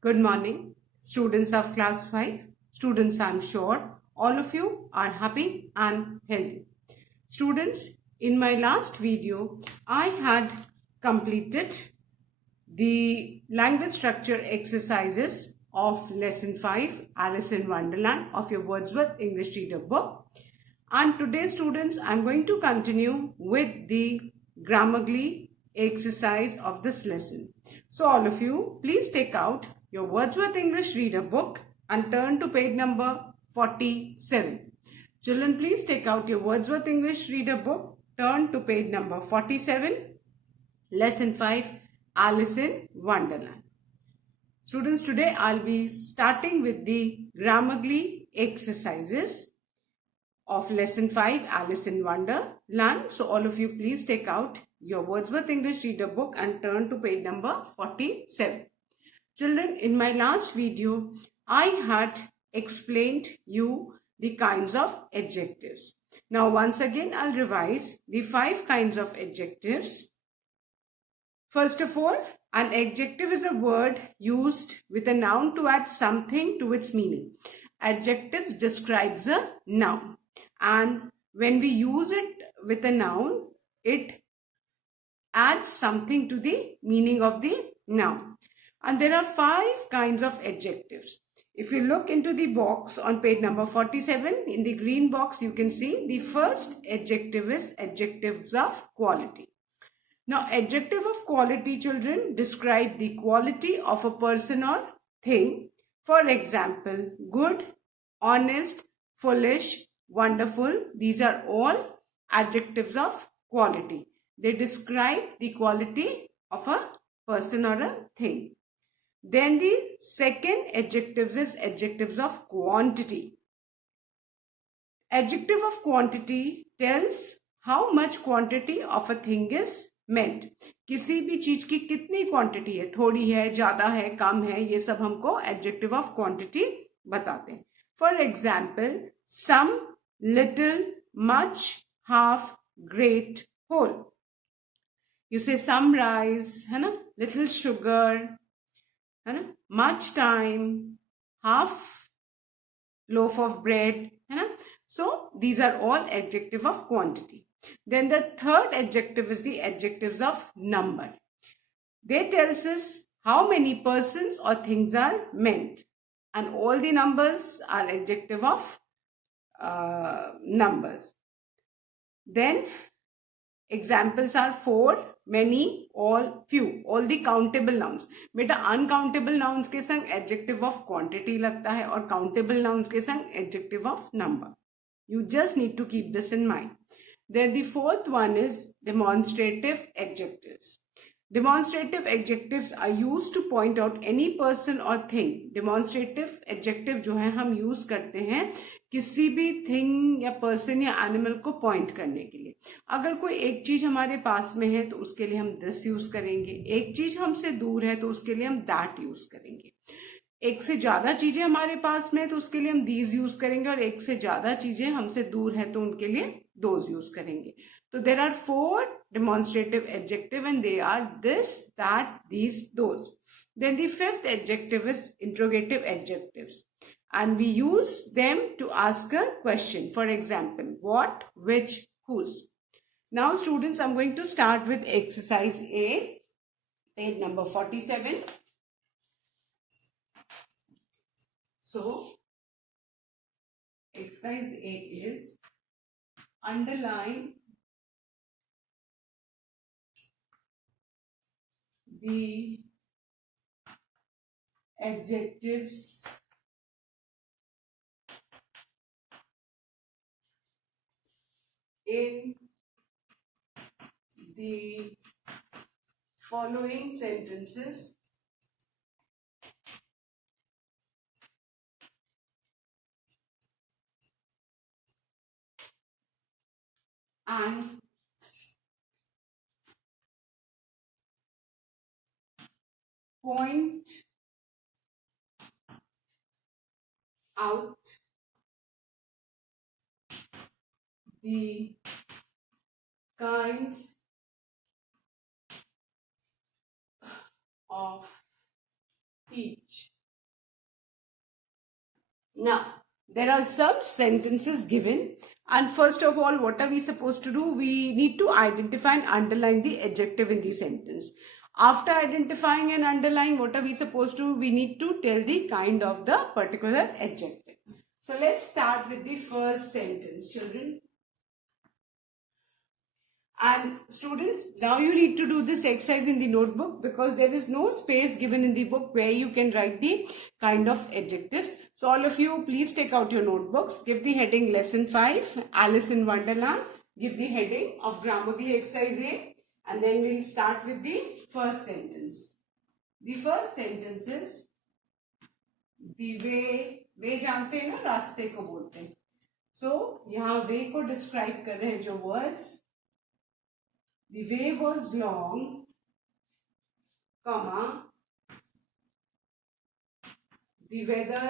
Good morning, students of class 5. Students, I'm sure all of you are happy and healthy. Students, in my last video, I had completed the language structure exercises of lesson 5, Alice in Wonderland of your Wordsworth English Reader book. And today, students, I'm going to continue with the Grammarly exercise of this lesson. So all of you, please take out your Wordsworth English Reader book and turn to page number 47. Children, please take out your Wordsworth English Reader book, turn to page number 47, lesson 5, Alice in Wonderland. Students, today I'll be starting with the Grammarly exercises of lesson 5, Alice in Wonderland. So all of you, please take out your Wordsworth English Reader book and turn to page number 47. Children, in my last video, I had explained you the kinds of adjectives. Now, once again, I'll revise the 5 kinds of adjectives. First of all, an adjective is a word used with a noun to add something to its meaning. Adjective describes a noun. And when we use it with a noun, it adds something to the meaning of the noun. And there are 5 kinds of adjectives. If you look into the box on page number 47, in the green box, you can see the first adjective is adjectives of quality. Now, adjective of quality, children, describe the quality of a person or thing. For example, good, honest, foolish, wonderful. These are all adjectives of quality. They describe the quality of a person or a thing. Then the second adjectives is adjectives of quantity. Adjective of quantity tells how much quantity of a thing is meant. किसी भी चीज की कितनी quantity है, थोड़ी है, ज्यादा है, कम है, ये सब हमको adjective of quantity बताते हैं. For example, some, little, much, half, great, whole. You say some rice, है ना, little sugar, है ना, much time, half loaf of bread, है ना. So these are all adjective of quantity. Then the third adjective is the adjectives of number. They tells us how many persons or things are meant, and all the numbers are adjective of numbers. Then examples are for, many, all, few, all the countable nouns. बेटा uncountable nouns के संग adjective of quantity लगता है और countable nouns के संग adjective of number. You just need to keep this in mind. Then the fourth one is demonstrative adjectives. Demonstrative adjectives are used to point out any person or thing. Demonstrative adjective जो है हम use करते हैं किसी भी thing या person या animal को point करने के लिए. अगर कोई एक चीज हमारे पास में है तो उसके लिए हम this use करेंगे. एक चीज हमसे दूर है तो उसके लिए हम that use करेंगे. एक से ज्यादा चीजें हमारे पास में है तो उसके लिए हम these यूज करेंगे और एक से ज्यादा चीजें हमसे दूर है तो उनके लिए those यूज करेंगे. So there are 4 demonstrative adjectives and they are this, that, these, those. Then the 5th adjective is interrogative adjectives. And we use them to ask a question. For example, what, which, whose. Now students, I'm going to start with exercise A, page number 47. So, exercise A is underline the adjectives in the following sentences and point out the kinds of each. Now, there are some sentences given, and first of all, what are we supposed to do? We need to identify and underline the adjective in the sentence. After identifying and underlining, what are we supposed to do? We need to tell the kind of the particular adjective. So let's start with the first sentence, children. And students, now you need to do this exercise in the notebook because there is no space given in the book where you can write the kind of adjectives. So all of you, please take out your notebooks. Give the heading Lesson 5, Alice in Wonderland. Give the heading of Grammarly Exercise A. And then we'll start with the first sentence. The first sentence is, the way जानते हैं ना, रास्ते को बोलते हैं. So यहाँ way को describe कर रहे हैं जो words. The way was long, comma, the weather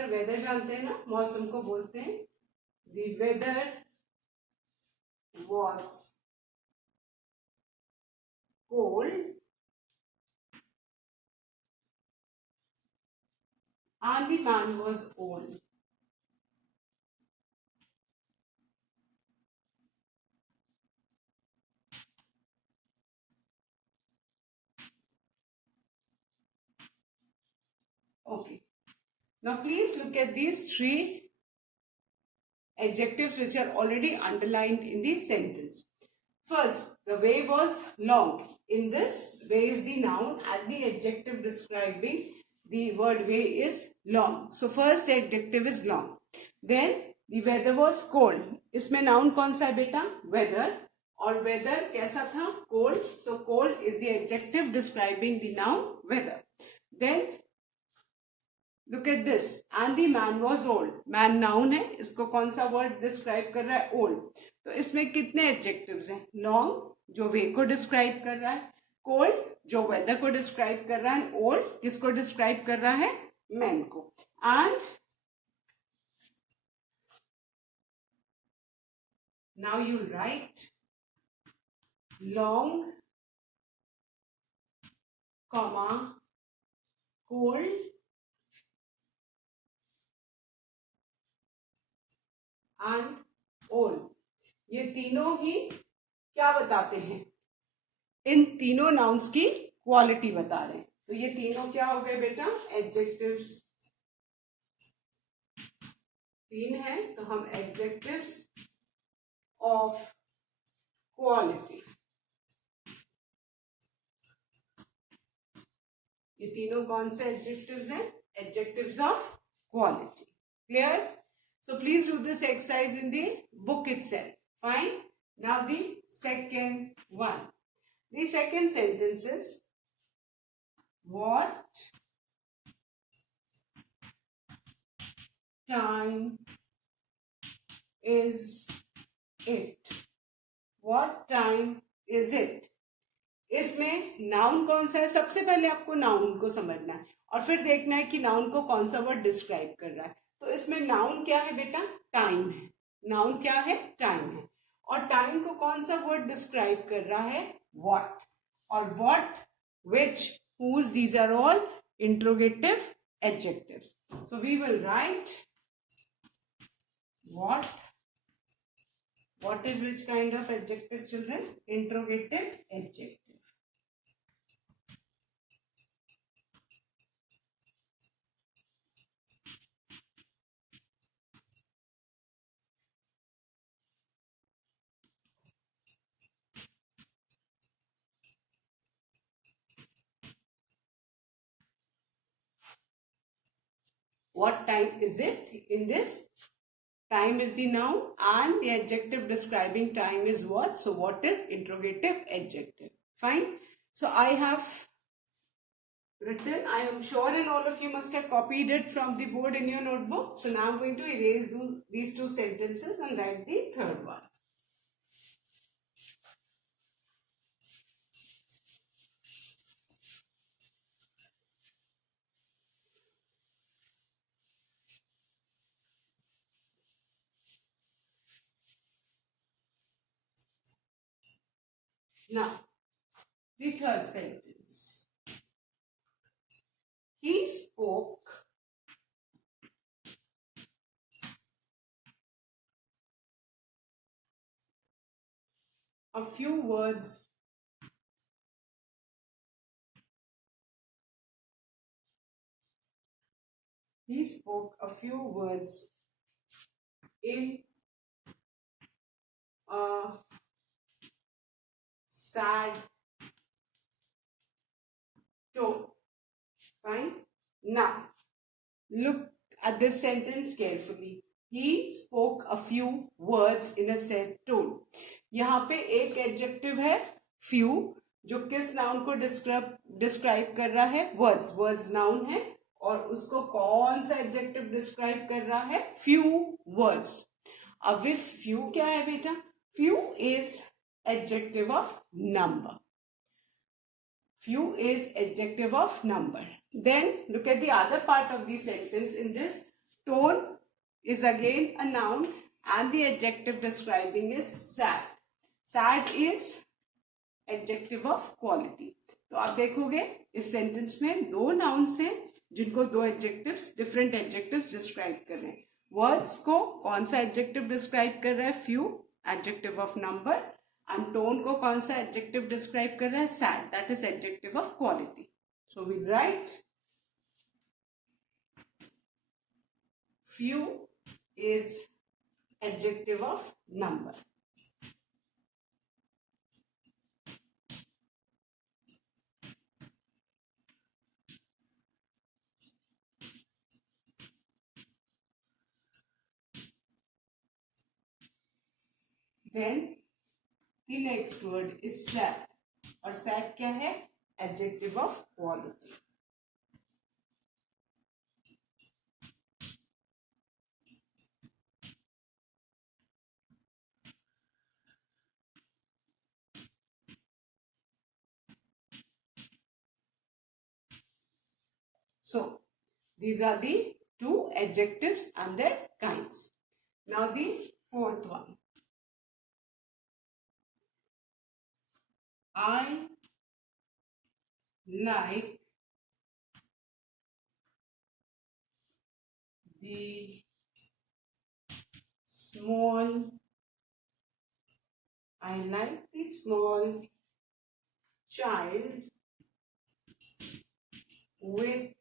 जानते हैं ना, मौसम को बोलते हैं. The weather was cold and the man was old. Okay. Now please look at these three adjectives which are already underlined in the sentence. First, the way was long. In this, way is the noun and the adjective describing the word way is long. So first adjective is long. Then the weather was cold. इसमें noun कौन सा है बेटा? Weather. और weather कैसा था? Cold. So cold is the adjective describing the noun weather. Then look at this. And the man was old. Man noun है. इसको कौन सा word describe कर रहा है? Old. तो इसमें कितने adjectives हैं? Long जो way को describe कर रहा है. Cold जो weather को describe कर रहा है. Old किसको describe कर रहा है? Man को. And now you write long, comma, cold, and old. ये तीनों ही क्या बताते हैं? इन तीनों नाउन्स की क्वालिटी बता रहे हैं. तो ये तीनों क्या हो गए बेटा? एडजेक्टिव्स. तीन है तो हम एडजेक्टिव्स ऑफ क्वालिटी. ये तीनों कौन से एडजेक्टिव्स हैं? Adjectives of quality. Clear? So please do this exercise in the book itself. Fine. Now the second one. The second sentence is, what time is it? What time is it? इसमें noun कौन सा है? सबसे पहले आपको noun को समझना है और फिर देखना है कि नाउन को कौन सा वर्ड डिस्क्राइब कर रहा है. तो इसमें नाउन क्या है बेटा? टाइम है. नाउन क्या है? टाइम है. और टाइम को कौन सा वर्ड डिस्क्राइब कर रहा है? व्हाट. और what, which, whose, these are all interrogative adjectives. So we will write what. What is which kind of adjective, children? Interrogative adjective. What time is it? In this, time is the noun and the adjective describing time is what? So what is interrogative adjective? Fine. So I have written, I am sure and all of you must have copied it from the board in your notebook. So now I'm going to erase these two sentences and write the third one. Now, the third sentence. He spoke a few words he spoke a few words in a sad tone. Fine. Now, look at this sentence carefully. He spoke a few words in a sad tone. यहाँ पे एक adjective है few, जो किस noun को describe कर रहा है? वर्ड्स. वर्ड्स नाउन है और उसको कौन सा एडजेक्टिव डिस्क्राइब कर रहा है? few words. अब वे few क्या है बेटा? few is adjective of number. Few is adjective of number. Then look at the other part of the sentence. In this, tone is again a noun and the adjective describing is sad. Sad is adjective of quality. तो आप देखोगे इस sentence में दो nouns हैं जिनको दो adjectives, different adjectives describe कर रहे हैं. वर्ड्स को कौन सा एडजेक्टिव डिस्क्राइब कर रहा है? few, adjective of number. And tone को कौन सा एडजेक्टिव डिस्क्राइब कर रहा है? Sad, that is adjective of quality. So we write few is adjective of number. Then the next word is sad. और sad क्या है? Adjective of quality. So these are the two adjectives and their kinds. Now the fourth one. I like the small child with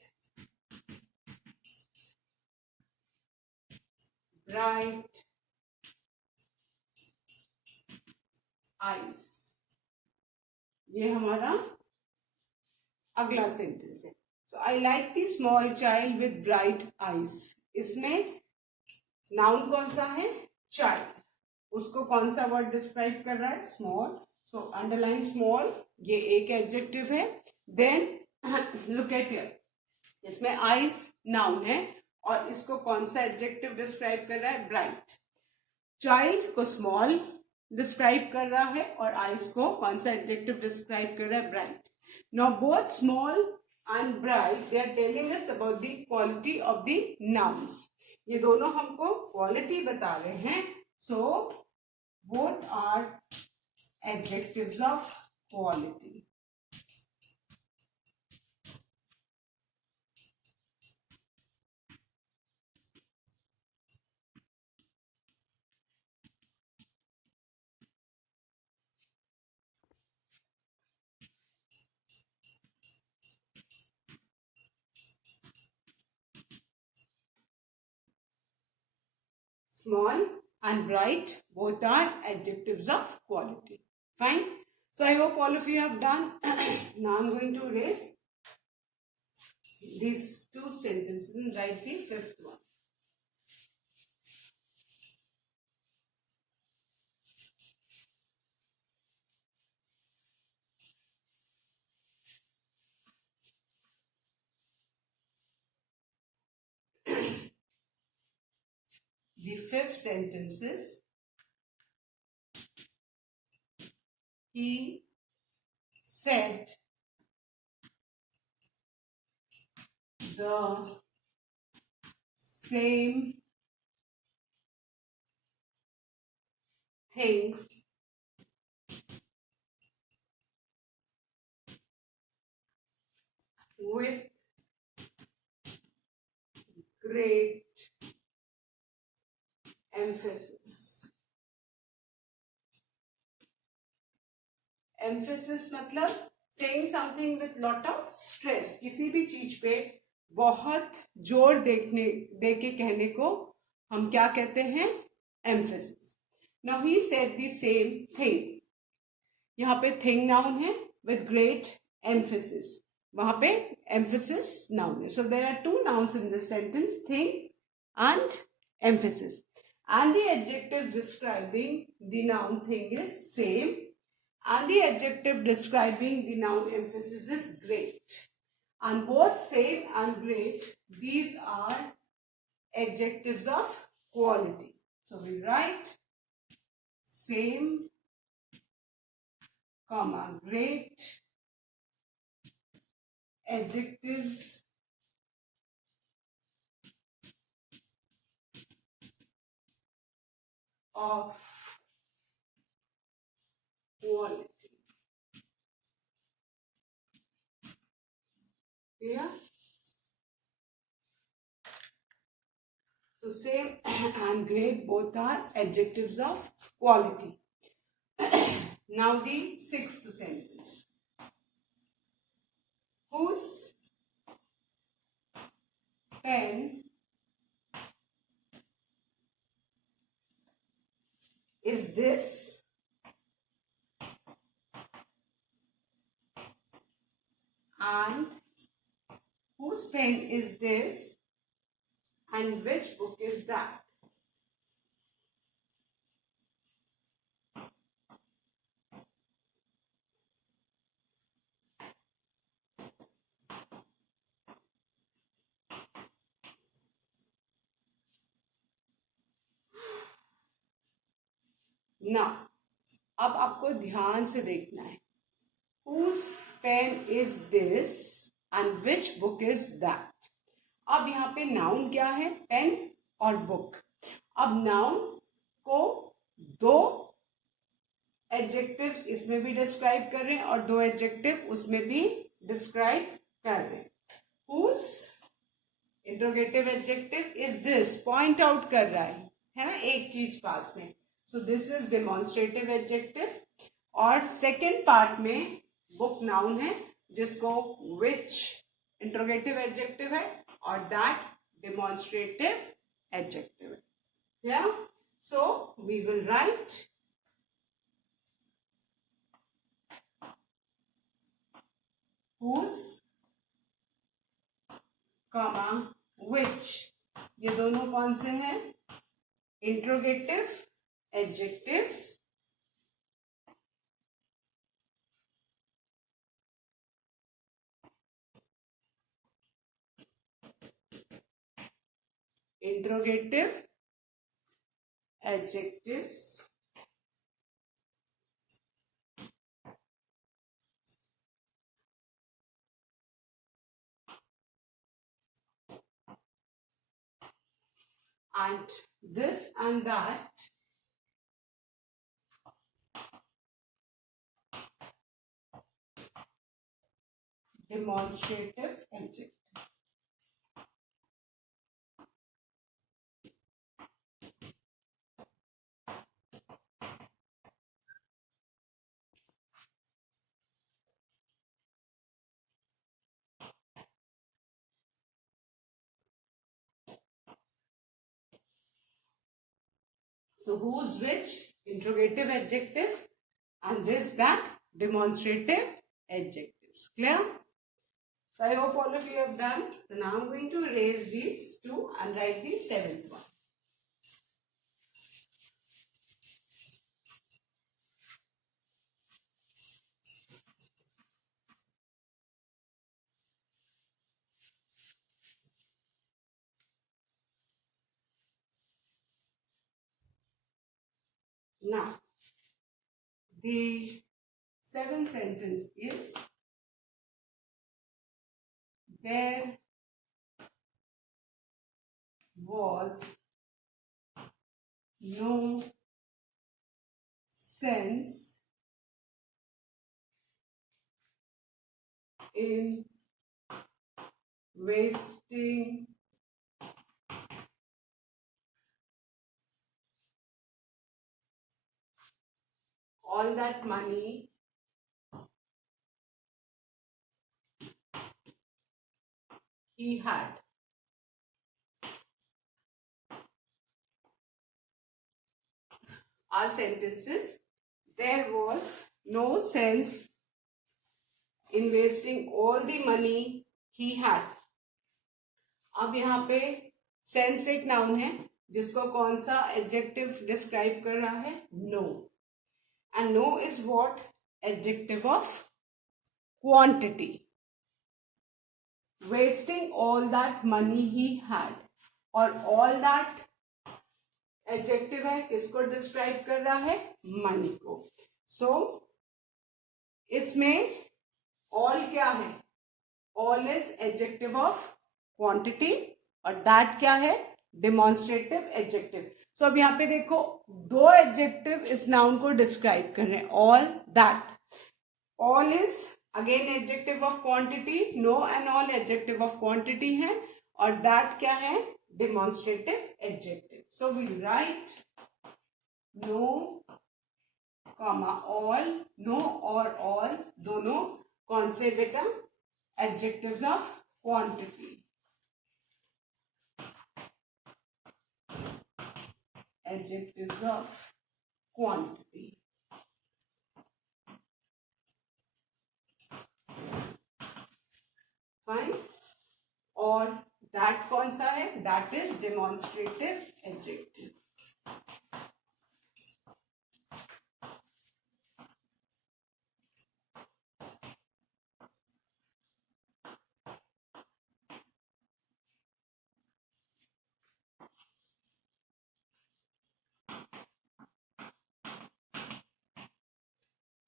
bright eyes. ये हमारा अगला sentence है. So I like the small child with bright eyes. इसमें noun कौन सा है? Child. उसको कौन सा वर्ड डिस्क्राइब कर रहा है? स्मॉल. सो अंडरलाइन स्मॉल, ये एक एडजेक्टिव है. देन लुक एट हियर, इसमें आईज नाउन है और इसको कौन सा एडजेक्टिव डिस्क्राइब कर रहा है? ब्राइट. चाइल्ड को स्मॉल डिस्क्राइब कर रहा है और आईज को कौन सा एडजेक्टिव डिस्क्राइब कर रहा है? Bright. Now both small and bright, they are telling us about the quality of the nouns. ये दोनों हमको क्वालिटी बता रहे हैं. So both are adjectives of quality. Small and bright, both are adjectives of quality. Fine. So I hope all of you have done. Now I'm going to erase these two sentences and write the fifth one. The fifth sentence is, he said the same thing with great emphasis. Emphasis मतलब saying something with lot of stress. किसी भी चीज पे बहुत जोर दे के कहने को हम क्या कहते हैं? Emphasis. Now he said the same thing. यहाँ पे thing noun है with great emphasis. वहां पे emphasis noun है. So there are two nouns in this sentence, thing and emphasis. And the adjective describing the noun thing is same. And the adjective describing the noun emphasis is great. And both same and great, these are adjectives of quality. So we write same, comma, great adjectives of quality. Clear? So same and great both are adjectives of quality. Now the sixth sentence. Whose pen is this? And whose pen is this? And which book is that? Now, अब आपको ध्यान से देखना है. Whose pen is this and which book is that? अब यहाँ पे noun क्या है? Pen और book. अब noun को दो adjectives इसमें भी describe कर रहे हैं और दो adjective उसमें भी describe कर रहे हैं. Whose interrogative adjective is this? Point out कर रहा है ना, एक चीज पास में. So this is demonstrative adjective. और second part में book noun है जिसको which interrogative adjective है और that demonstrative adjective है. Yeah? So we will write whose, comma, which. ये दोनों कौन से हैं? Interrogative adjectives interrogative adjectives and this and that demonstrative adjective. So whose, which, interrogative adjective, and this that demonstrative adjectives. Clear? So I hope all of you have done. So now I'm going to erase these two and write the seventh one. Now, the seventh sentence is, there was no sense in wasting all that money he had. Our sentences, there was no sense in wasting all the money he had. अब यहाँ पे sense एक noun है जिसको कौन सा adjective describe कर रहा है? No. And no is what? Adjective of quantity. Wasting all that money he had, और ऑल दैट एडजेक्टिव है किसको डिस्क्राइब कर रहा है? मनी को. सो इसमें ऑल क्या है? All is adjective of quantity और दैट क्या है? Demonstrative adjective. सो अब यहाँ पे देखो दो एडजेक्टिव इस नाउन को डिस्क्राइब कर रहे हैं, all that. All is again adjective of quantity, no and all adjective of quantity है, और दैट क्या है? Demonstrative adjective. So we write no comma all. No और ऑल दोनों कौन से बेटा? Adjectives of quantity. Adjectives of quantity. Fine. और that कौन सा है? That is demonstrative adjective.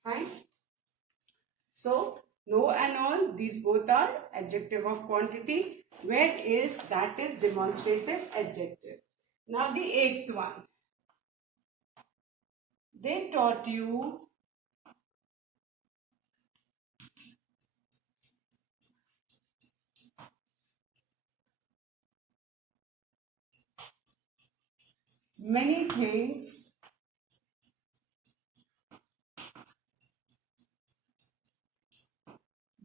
Fine. So no and all, these both are adjective of quantity. Where is that is demonstrative adjective. Now the eighth one. They taught you many things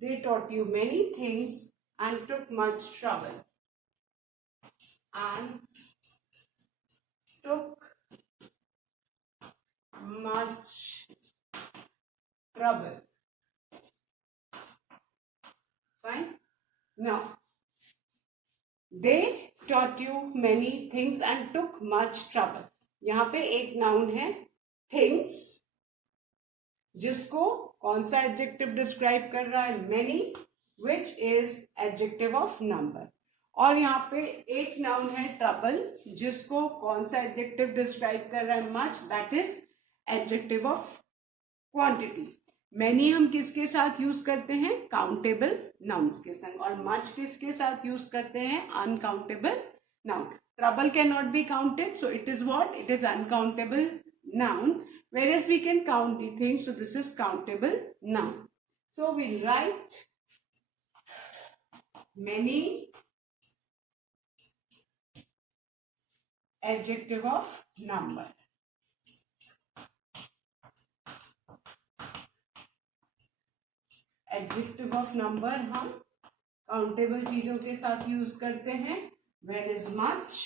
they taught you many things and took much trouble. And took much trouble. Fine. Now, they taught you many things and took much trouble. यहाँ पे एक noun है things, जिसको कौन सा adjective describe कर रहा है? many, which is adjective of number. और यहाँ पे एक नाउन है ट्रबल, जिसको कौन सा एडजेक्टिव डिस्क्राइब कर रहा है? Much, that is adjective of quantity. Many हम किसके साथ यूज करते हैं? काउंटेबल नाउन्स के संग. और मच किसके साथ यूज करते हैं? Uncountable noun. Trouble can not be counted, so it is what? It is uncountable noun, whereas we can count the things, so this is countable noun. So we write many adjective of number. Adjective of number हम countable चीजों के साथ use करते हैं. Where is much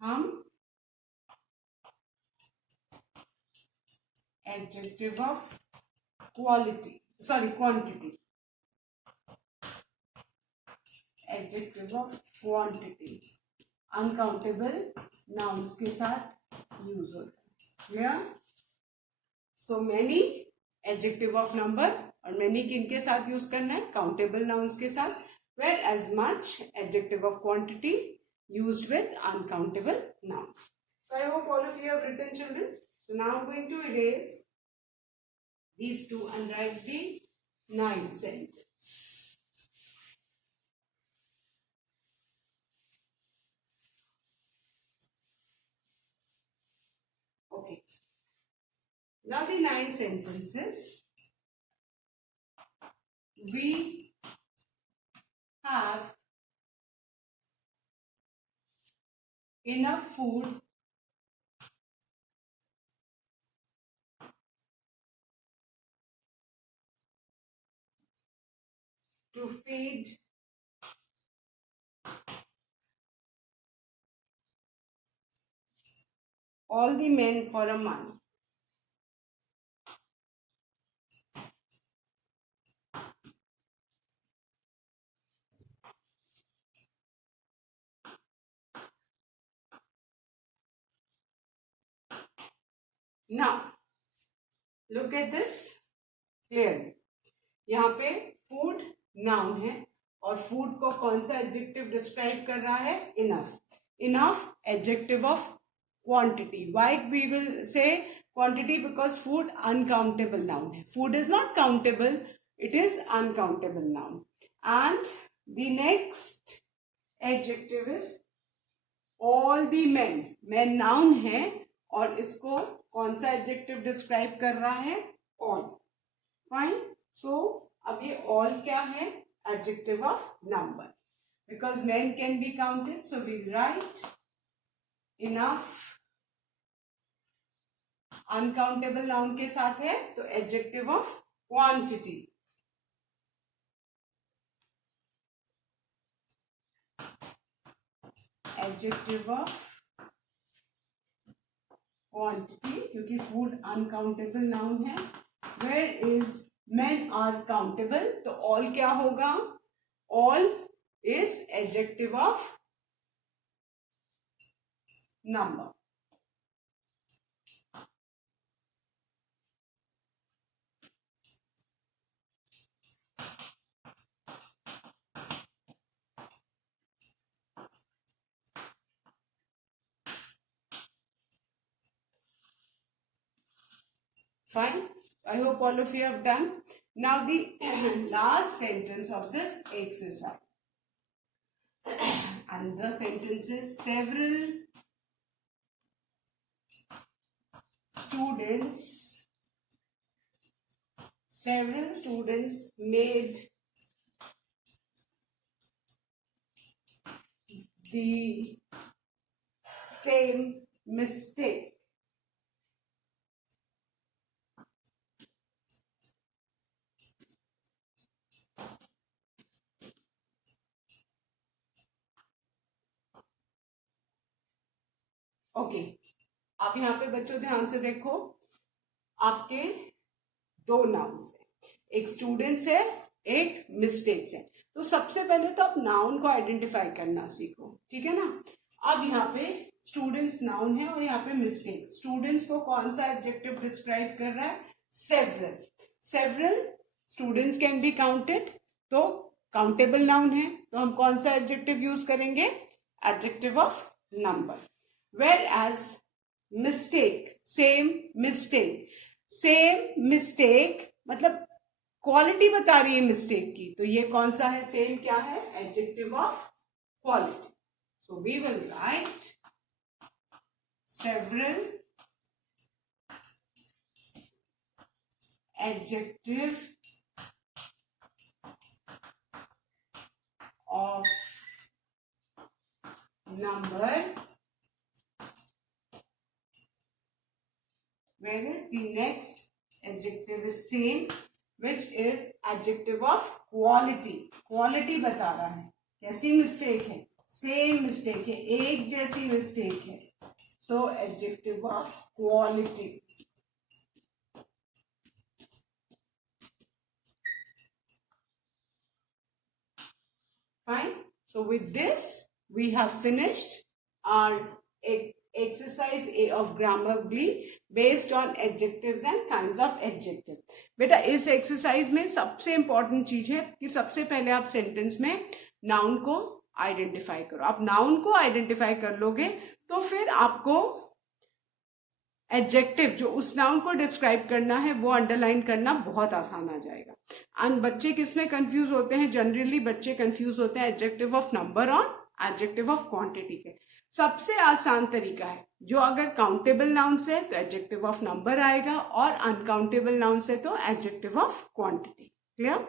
हम adjective of quality, quantity. Adjective of quantity uncountable nouns के साथ use होता है. Clear? So many adjective of number, और many किनके साथ यूज करना है? countable nouns के साथ. Whereas much adjective of quantity used with uncountable nouns. So I hope all of you have written, children. So now I'm going to erase these two and write the ninth sentence. Okay. Now the 9 sentences. We have enough food to feed all the men for a month. Now, look at this clearly. यहाँ पे food noun है और food को कौन सा adjective describe कर रहा है? Enough. Enough adjective of quantity. Why we will say quantity? Because food uncountable noun है. Food is not countable. It is uncountable noun. And the next adjective is all the men. Men noun है और इसको कौन सा adjective describe कर रहा है? All. Fine. So अब ये all क्या है? Adjective of number. Because men can be counted, so we write enough. Uncountable noun के साथ है तो adjective of quantity. Adjective of quantity क्योंकि food uncountable noun है. Where is men are countable तो all क्या होगा? All is adjective of number. Fine. I hope all of you have done. Now the last sentence of this exercise. And the sentence is several students made the same mistake. Okay आप यहाँ पे बच्चों ध्यान से देखो आपके दो nouns हैं, एक स्टूडेंट्स है एक मिस्टेक्स है. तो सबसे पहले तो आप नाउन को आइडेंटिफाई करना सीखो, ठीक है ना. अब यहाँ पे स्टूडेंट्स नाउन है और यहाँ पे मिस्टेक. स्टूडेंट्स को कौन सा एडजेक्टिव डिस्क्राइब कर रहा है? Several students can be counted तो काउंटेबल नाउन है तो हम कौन सा एडजेक्टिव यूज करेंगे? Adjective of number. Whereas same mistake मतलब क्वालिटी बता रही है मिस्टेक की, तो ये कौन सा है? सेम क्या है? Adjective of quality. So we will write several adjective of number, whereas the next adjective is same, which is adjective of quality. Quality बता रहा है कैसी मिस्टेक है? सेम मिस्टेक है, एक जैसी मिस्टेक है. So adjective of quality. Fine. So with this we have finished our exercise A of Grammarly based on adjectives and kinds of adjective. बेटा इस एक्सरसाइज में सबसे इंपॉर्टेंट चीज है कि सबसे पहले आप सेंटेंस में नाउन को आइडेंटिफाई करो. आप नाउन को आइडेंटिफाई कर लोगे तो फिर आपको एडजेक्टिव जो उस नाउन को डिस्क्राइब करना है वो अंडरलाइन करना बहुत आसान आ जाएगा. एंड बच्चे किसमें कंफ्यूज होते हैं? जनरली बच्चे कंफ्यूज होते हैं एडजेक्टिव ऑफ नंबर और एडजेक्टिव ऑफ क्वांटिटी के. सबसे आसान तरीका है जो अगर काउंटेबल नाउन से तो एडजेक्टिव ऑफ नंबर आएगा और अनकाउंटेबल नाउन से तो adjective of quantity. Clear?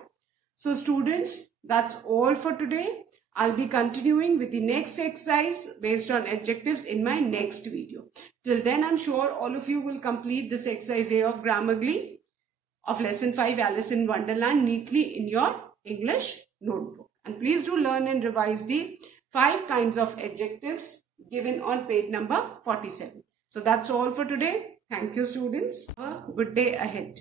So students, that's all for today. I'll be continuing with the next exercise based on adjectives in my next video. Till then, I'm sure all of you will complete this exercise A of Grammarly of lesson 5 Alice in Wonderland neatly in your English notebook. And please do learn and revise the 5 kinds of adjectives given on page number 47. So that's all for today. Thank you, students. Have a good day ahead.